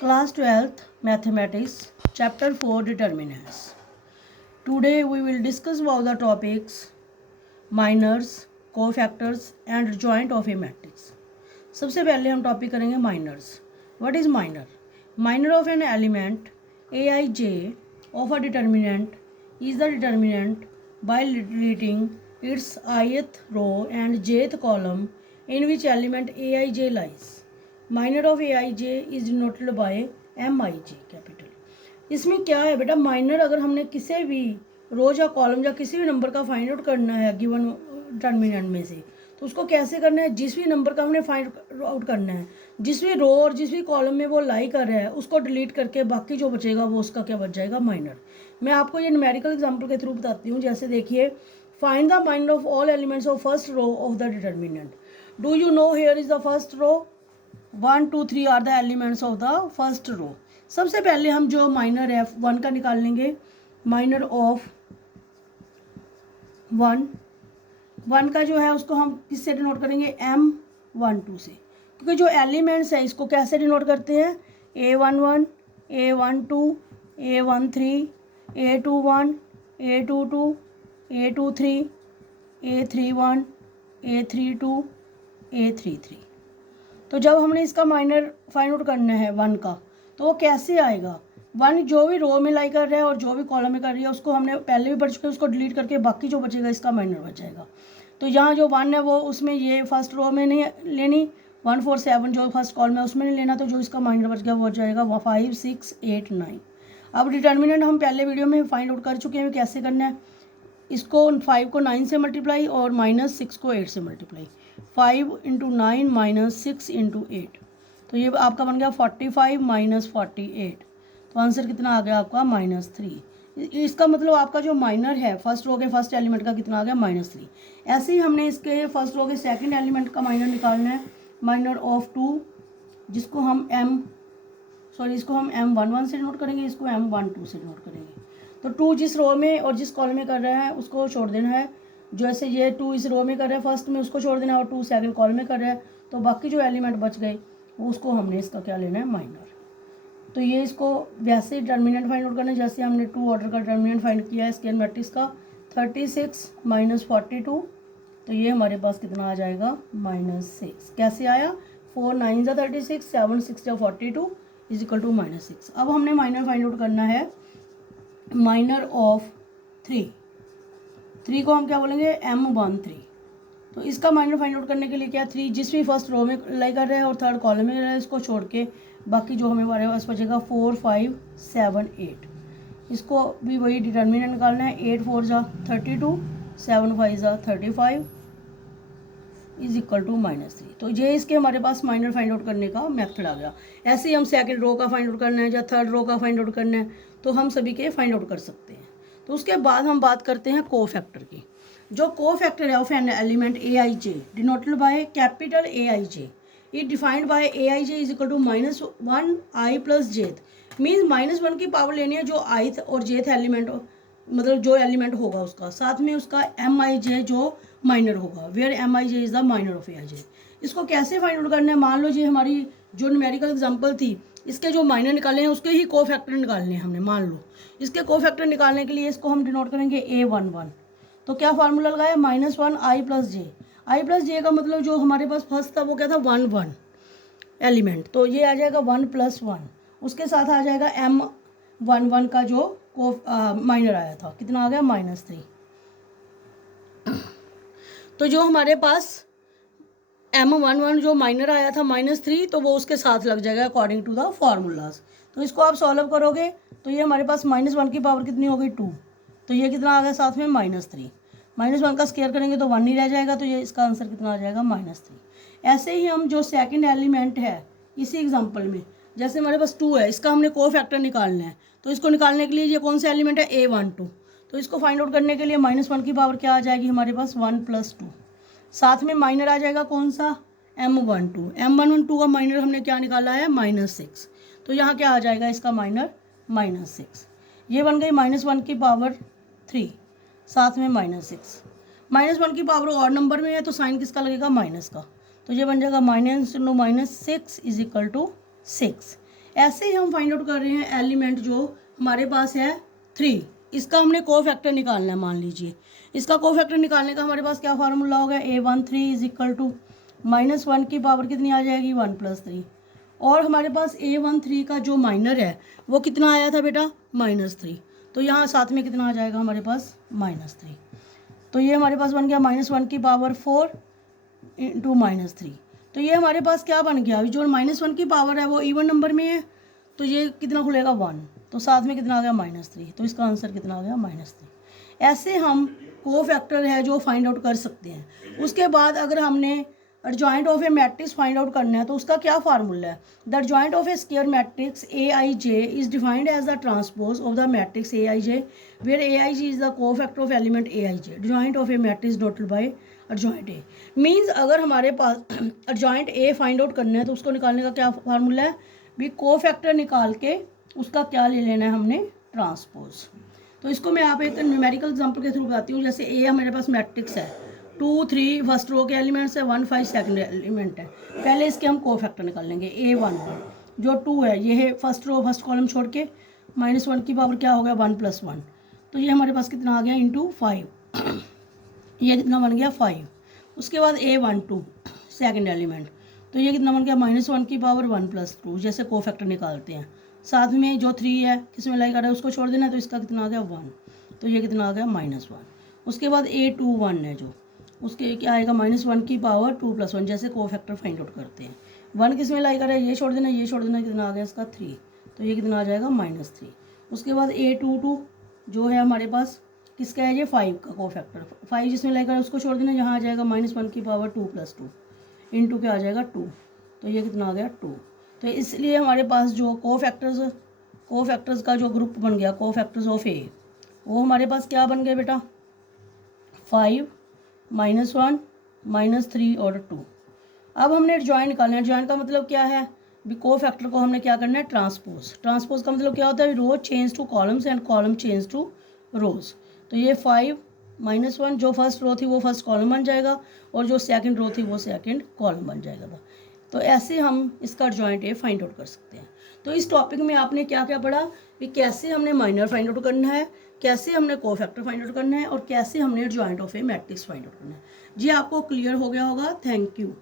Class 12th Mathematics Chapter 4 Determinants. Today we will discuss about the topics minors, cofactors and joint of a matrix. सबसे पहले हम topic करेंगे miners. What is minor? Minor of an element aij of a determinant is the determinant by deleting its ith row and jth column in which element aij lies. Minor of A I J is denoted by M I J capital. इसमें क्या है बेटा, minor अगर हमने किसी भी रोज या column या किसी भी नंबर का फाइंड आउट करना है गिवन डिटरमिनेंट में से, तो उसको कैसे करना है, जिस भी नंबर का हमने फाइंड आउट करना है, जिस भी रो और जिस भी कॉलम में वो लाई कर रहा है उसको डिलीट करके बाकी जो बचेगा वो उसका क्या बच जाएगा, माइनर. मैं आपको ये न्यूमेरिकल एग्जांपल के थ्रू बताती हूँ. जैसे देखिए, find the minor of all elements of first row of the determinant. Do you know here is the first row. 1 2 3 are the elements of the first row. सबसे पहले हम जो माइनर है 1 का निकाल लेंगे. माइनर ऑफ 1 का जो है उसको हम किससे डिनोट करेंगे, M12 से. क्योंकि जो एलिमेंट्स हैं इसको कैसे डिनोट करते हैं, A11 A12 A13 A21 A22 A23 A31 A32 A33. तो जब हमने इसका माइनर फाइंड आउट करना है 1 का, तो वो कैसे आएगा. 1 जो भी रो में लाई कर रहा है और जो भी कॉलम में कर रही है उसको हमने पहले भी पढ़ चुके हैं, उसको डिलीट करके बाकी जो बचेगा इसका माइनर बच जाएगा. तो यहाँ जो 1 है वो उसमें ये फर्स्ट रो में नहीं लेनी, 1 4 7 जो फर्स्ट कॉलम में उसमें नहीं लेना, तो जो इसका माइनर बच गया वो हो जाएगा 5 6 8 9. अब डिटर्मिनेंट हम पहले वीडियो में फाइंड आउट कर चुके हैं कैसे करना है. इसको 5 को 9 से मल्टीप्लाई और -6 को 8 से मल्टीप्लाई. 5 × 9 -6 × 8, तो ये आपका बन गया 45 - 48. तो आंसर कितना आ गया आपका, -3. इसका मतलब आपका जो माइनर है फर्स्ट रो के फर्स्ट एलिमेंट का कितना आ गया, -3. ऐसे ही हमने इसके फर्स्ट रो के सेकंड एलिमेंट का माइनर निकालना है. माइनर ऑफ 2, जिसको हम इसको हम M11 से नोट करेंगे, इसको M12 से नोट करेंगे. तो 2 जिस रो में और जिस कॉलम में कर रहा है उसको छोड़ देना है. जैसे ये 2 इस रो में कर रहा है फर्स्ट में, उसको छोड़ देना है, और 2 सेकंड कॉलम में कर रहा है, तो बाकी जो एलिमेंट बच गए वो उसको हमने इसका क्या लेना है, माइनर. तो ये इसको वैसे डिटरमिनेंट फाइंड आउट करना है जैसे हमने 2 ऑर्डर का डिटरमिनेंट फाइंड किया है स्केल मैट्रिक्स का. 36 - 42, तो ये हमारे पास कितना आ जाएगा, -6. कैसे आया, 4 9 = 36 7 6 = 42 = -6. अब हमने माइनर फाइंड आउट करना है माइनर ऑफ 3 को हम क्या बोलेंगे, M13. तो इसका माइनर फाइंड आउट करने के लिए क्या, 3 जिस भी फर्स्ट रो में लाई कर रहे हैं और थर्ड कॉलम में कर रहे हैं इसको छोड़ के बाकी जो हमें पास बचेगा 4 5 7 8. इसको भी वही डिटर्मिनेंट निकालना है. 8 4 = 32 7 5 = 35 = -3. तो ये इसके हमारे पास माइनर फाइंड आउट करने का मेथड आ गया. ऐसे ही हम सेकंड रो का फाइंड आउट करना है या थर्ड रो का फाइंड आउट करना है तो हम सभी के फाइंड आउट कर सकते हैं. तो उसके बाद हम बात करते हैं कोफैक्टर की. जो कोफैक्टर है of an element A I J denoted by capital A I J, it defined by A I J is equal to -1 i + jth. Means -1 की पावर लेनी है जो ith और jth एलिमेंट, मतलब जो एलिमेंट होगा उसका, साथ में उसका एम आई जे जो माइनर होगा, where M I J is the minor of A I J. इसको कैसे फाइंड आउट करना है, मान लो जी हमारी जो न्यूमेरिकल एग्जांपल थी इसके जो माइनर निकाले हैं उसके ही कोफैक्टर निकालने हैं हमने. मान लो इसके कोफैक्टर निकालने के लिए इसको हम डिनोट करेंगे A11. तो क्या फार्मूला लगाया, -1 i + j. i + j का मतलब जो हमारे पास फर्स्ट था वो क्या था, 1 1 एलिमेंट, तो ये आ जाएगा 1 + 1. उसके साथ आ जाएगा M11 का जो माइनर आया था, कितना आ गया, -3. तो जो हमारे पास M11 जो माइनर आया था -3, तो वो उसके साथ लग जाएगा अकॉर्डिंग टू द फार्मूलाज. तो इसको आप सॉल्व करोगे तो ये हमारे पास -1 की पावर कितनी होगी, 2. तो ये कितना आ गया साथ में, -3. -1 का स्क्वायर करेंगे तो 1 ही रह जाएगा, तो ये इसका आंसर कितना आ जाएगा, -3. ऐसे ही हम जो सेकंड एलिमेंट है इसी एग्जांपल में, जैसे हमारे पास 2 है, इसका हमने कोफैक्टर निकालना है, तो इसको निकालने के लिए ये कौन सा एलिमेंट है, A12. तो इसको फाइंड आउट करने के लिए -1 की पावर क्या आ जाएगी हमारे पास, 1 + 2. साथ में माइनर आ जाएगा कौन सा, M12. M12 का माइनर हमने क्या निकाला है, -6. तो यहाँ क्या आ जाएगा इसका माइनर, -6. ये बन गई -1 की पावर 3, साथ में -6. -1 की पावर और नंबर में है तो साइन किसका लगेगा, माइनस का. तो ये बन जाएगा -6 × -6 = 6. ऐसे ही हम फाइंड आउट कर रहे हैं एलिमेंट जो हमारे पास है 3, इसका हमने कोफैक्टर निकालना है। मान लीजिए इसका कोफैक्टर निकालने का हमारे पास क्या फार्मूला होगा, A13 इज इक्वल टू -1 की पावर कितनी आ जाएगी 1 + 3, और हमारे पास A13 का जो माइनर है वो कितना आया था बेटा -3, तो यहाँ साथ में कितना आ जाएगा हमारे पास -3, तो ये हमारे पास बन गया -1 की पावर 4 इंटू -3, तो ये हमारे पास क्या बन गया, अभी जो -1 की पावर है वो इवन नंबर में है, तो ये कितना खुलेगा 1, तो साथ में कितना आ गया -3, तो इसका आंसर कितना आ गया -3। ऐसे हम कोफैक्टर है जो फाइंड आउट कर सकते हैं। उसके बाद अगर हमने adjoint of a matrix find out करना है तो उसका क्या फार्मूला है, the adjoint of a square matrix AIJ is defined as the transpose of the matrix AIJ where AIJ is the cofactor of element AIJ, adjoint of a matrix डोटेड by adjoint A. Means अगर हमारे पास adjoint A find out करना है तो उसको निकालने का क्या फार्मूला है, भी कोफैक्टर निकाल के उसका क्या ले लेना है हमने, ट्रांसपोज। तो इसको मैं आप एक न्यूमेरिकल एग्जांपल के थ्रू बताती हूँ। जैसे ए हमारे पास मैट्रिक्स है, 2 3 फर्स्ट रो के एलिमेंट्स है, 1 5 सेकंड एलिमेंट है। पहले इसके हम कोफैक्टर निकाल लेंगे। A1 जो 2 है ये है फर्स्ट रो फर्स्ट कॉलम छोड़ के, -1 की पावर क्या हो गया 1 + 1, तो ये हमारे पास कितना आ गया इंटू 5, ये कितना बन गया 5। उसके बाद A12 सेकंड एलिमेंट, तो ये कितना बन गया -1 की पावर 1 + 2, जैसे कोफैक्टर निकालते हैं। साथ में जो 3 है किस में लाई कर रहा है उसको छोड़ देना है, तो इसका कितना आ गया 1, तो ये कितना आ गया -1। उसके बाद A21 है जो उसके क्या आएगा -1 की पावर 2 + 1, जैसे कोफैक्टर फाइंड आउट करते हैं। 1 किस में लाई कर रहा है, ये छोड़ देना, ये छोड़ देना, कितना आ गया इसका 3, तो ये कितना आ जाएगा -3। उसके बाद A22 जो है हमारे पास किसका है, ये 5 का कोफैक्टर, 5 जिसमें लाई कर रहा है उसको छोड़ देना, यहाँ आ जाएगा -1 की पावर 2 + 2 इंटू क्या आ जाएगा 2, तो ये कितना आ गया 2। तो इसलिए हमारे पास जो कोफैक्टर्स का जो ग्रुप बन गया, कोफैक्टर्स ऑफ ए, वो हमारे पास क्या बन गए बेटा 5 -1 -3 और 2। अब हमने एडजॉइंट निकालना है। एडजॉइंट का मतलब क्या है, भी कोफैक्टर को हमने क्या करना है, ट्रांसपोज। ट्रांसपोज का मतलब क्या होता है, row change to columns and column change to rows. तो ये 5 -1 जो फर्स्ट रो थी वो फर्स्ट कॉलम बन जाएगा, और जो सेकंड रो थी वो सेकंड कॉलम बन जाएगा। तो ऐसे हम इसका एडजॉइंट ए फाइंड आउट कर सकते हैं। तो इस टॉपिक में आपने क्या क्या पढ़ा, कि कैसे हमने माइनर फाइंड आउट करना है, कैसे हमने कोफैक्टर फाइंड आउट करना है, और कैसे हमने adjoint of a matrix find out करना है। जी आपको क्लियर हो गया होगा। Thank you.